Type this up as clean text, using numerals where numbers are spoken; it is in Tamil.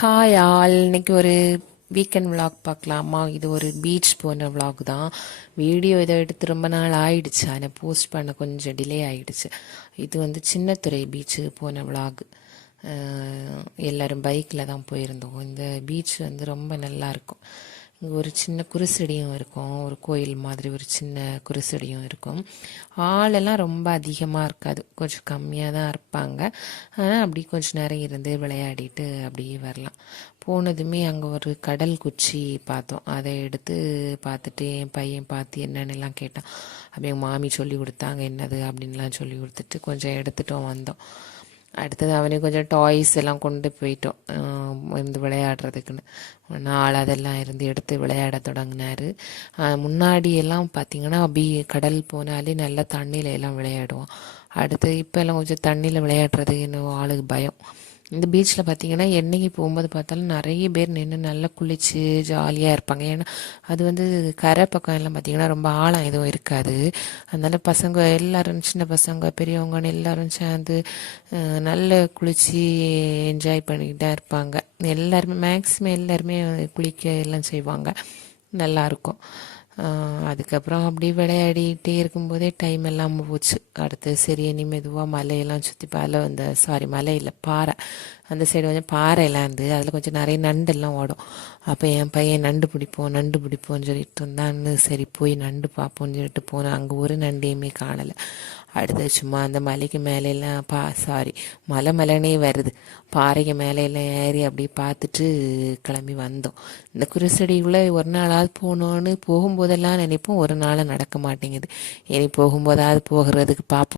ஹாய் ஆல், இன்னைக்கு ஒரு வீக்கெண்ட் vlog பார்க்கலாமா? இது ஒரு பீச் போன vlog தான். வீடியோ இதை எடுத்து ரொம்ப நாள் ஆயிடுச்சு, ஆனால் போஸ்ட் பண்ண கொஞ்சம் டிலே ஆயிடுச்சு. இது வந்து சின்னத்துறை பீச்சு போன vlog. எல்லாரும் பைக்கில் தான் போயிருந்தோம். இந்த பீச் வந்து ரொம்ப நல்லா இருக்கும். இங்கே ஒரு சின்ன குருசடியும் இருக்கும், ஒரு கோயில் மாதிரி ஒரு சின்ன குருசடியும் இருக்கும். ஆளெல்லாம் ரொம்ப அதிகமாக இருக்காது, கொஞ்சம் கம்மியாக தான் இருப்பாங்க. ஆனால் அப்படி கொஞ்சம் நேரம் இருந்து விளையாடிட்டு அப்படியே வரலாம். போனதுமே அங்கே ஒரு கடல் குச்சி பார்த்தோம். அதை எடுத்து பார்த்துட்டு என் பையன் பார்த்து என்னென்னலாம் கேட்டான். அப்படி எங்கள் மாமி சொல்லி கொடுத்தாங்க என்னது அப்படின்லாம் சொல்லி கொடுத்துட்டு கொஞ்சம் எடுத்துட்டோம் வந்தோம். அடுத்தது அவனுக்கு கொஞ்சம் டாய்ஸ் எல்லாம் கொண்டு போயிட்டோம், இருந்து விளையாடுறதுக்குன்னு. நாள் அதெல்லாம் இருந்து எடுத்து விளையாட தொடங்கினாரு. முன்னாடி எல்லாம் பார்த்தீங்கன்னா அப்படி கடல் போனாலே நல்லா தண்ணியில எல்லாம் விளையாடுவோம். அடுத்து இப்போ எல்லாம் கொஞ்சம் தண்ணியில் விளையாடுறது இன்னும் ஆளுக்கு பயம். இந்த பீச்சில் பார்த்தீங்கன்னா என்னைக்கு போகும்போது பார்த்தாலும் நிறைய பேர் நின்று நல்லா குளிச்சு ஜாலியாக இருப்பாங்க. ஏன்னா அது வந்து கரை பக்கம் எல்லாம் பார்த்தீங்கன்னா ரொம்ப ஆழம் எதுவும் இருக்காது. அதனால பசங்க எல்லாரும், சின்ன பசங்க பெரியவங்கன்னு எல்லாரும் சேர்ந்து நல்லா குளிச்சு என்ஜாய் பண்ணிக்கிட்டு தான் இருப்பாங்க. எல்லாருமே மேக்ஸிமம் எல்லாருமே குளிக்க எல்லாம் செய்வாங்க, நல்லாயிருக்கும். அதுக்கப்புறம் அப்படி விளையாடிட்டே இருக்கும்போதே டைம் எல்லாம் போச்சு. அடுத்து சரி இனி மெதுவாக மலையெல்லாம் சுற்றி மலை இல்லை, பாறை. அந்த சைடு கொஞ்சம் பாறையெல்லாம் இருந்து அதில் கொஞ்சம் நிறைய நண்டெல்லாம் ஓடும். அப்போ என் பையன் நண்டு பிடிப்போம்னு சொல்லிட்டு இருந்தான்னு, சரி போய் நண்டு பார்ப்போம்னு சொல்லிட்டு போனேன். அங்கே ஒரு நண்டையுமே காணலை. அடுத்து சும்மா அந்த மலைக்கு மேலெல்லாம் மலைனே வருது, பாறைக்கு மேலையெல்லாம் ஏறி அப்படியே பார்த்துட்டு கிளம்பி வந்தோம். இந்த குருசடிக்குள்ளே ஒரு நாளாவது போகணுன்னு போகும்போதெல்லாம் நினைப்போம், ஒரு நாள் நடக்க மாட்டேங்குது. இனி போகும்போதாவது போகிறதுக்கு பார்ப்போம்.